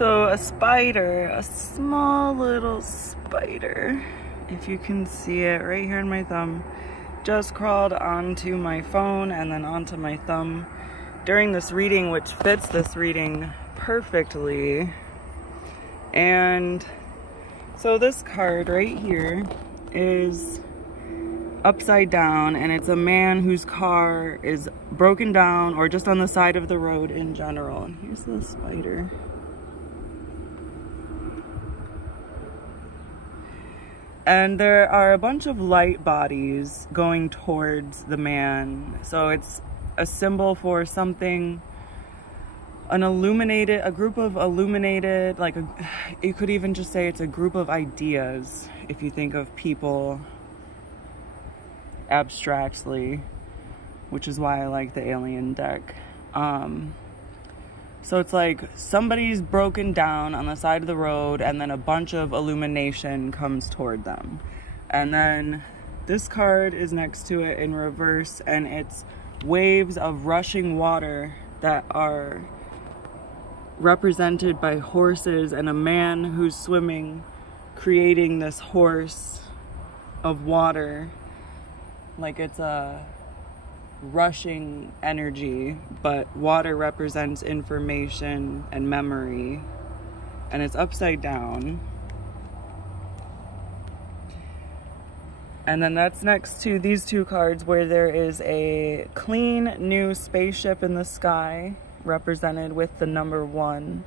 So a spider, a small little spider, if you can see it right here in my thumb, just crawled onto my phone and then onto my thumb during this reading, which fits this reading perfectly. And so this card right here is upside down, and it's a man whose car is broken down or just on the side of the road in general. And here's the spider. And there are a bunch of light bodies going towards the man. So it's a symbol for something, a group of illuminated, you could even just say it's a group of ideas if you think of people abstractly, which is why I like the alien deck. So it's like somebody's broken down on the side of the road, and then a bunch of illumination comes toward them. And then this card is next to it in reverse, and it's waves of rushing water that are represented by horses and a man who's swimming, creating this horse of water. Like it's a rushing energy, but water represents information and memory, and it's upside down. And then that's next to these two cards where there is a clean new spaceship in the sky represented with the number 1,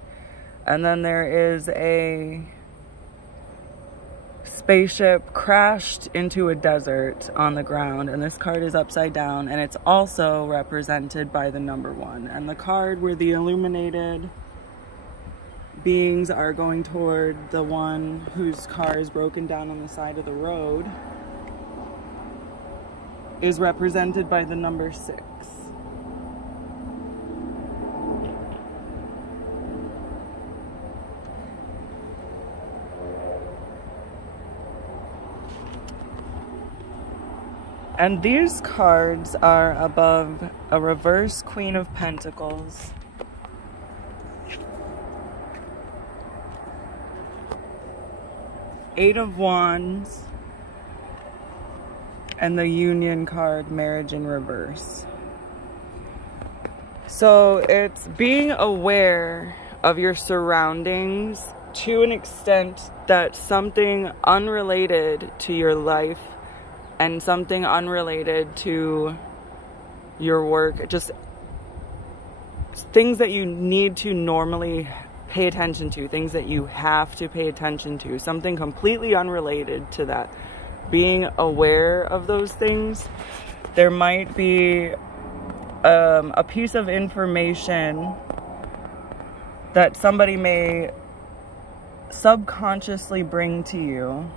and then there is a spaceship crashed into a desert on the ground, and this card is upside down, and it's also represented by the number 1. And the card where the illuminated beings are going toward the one whose car is broken down on the side of the road is represented by the number 6. And these cards are above a reverse Queen of Pentacles, Eight of Wands, and the Union card, Marriage in reverse. So it's being aware of your surroundings to an extent that something unrelated to your life and something unrelated to your work, just things that you need to normally pay attention to, things that you have to pay attention to, something completely unrelated to that. Being aware of those things. There might be a piece of information that somebody may subconsciously bring to you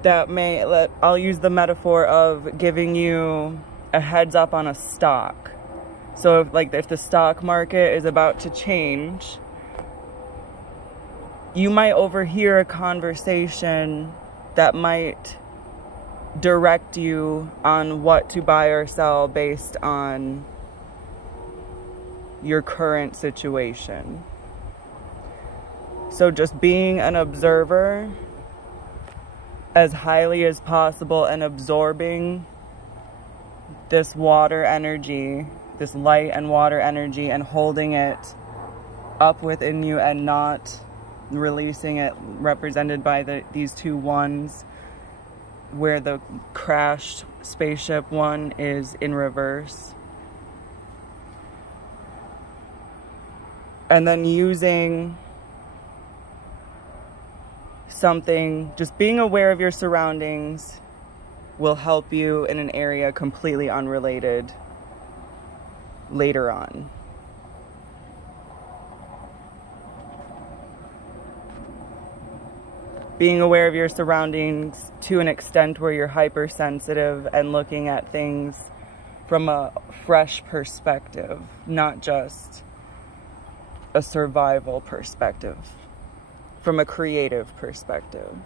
that may I'll use the metaphor of giving you a heads up on a stock. So if the stock market is about to change, you might overhear a conversation that might direct you on what to buy or sell based on your current situation. So just being an observer as highly as possible and absorbing this water energy, this light and water energy, and holding it up within you and not releasing it, represented by these two ones, where the crashed spaceship one is in reverse. And then using something, just being aware of your surroundings will help you in an area completely unrelated later on. Being aware of your surroundings to an extent where you're hypersensitive and looking at things from a fresh perspective, not just a survival perspective, from a creative perspective.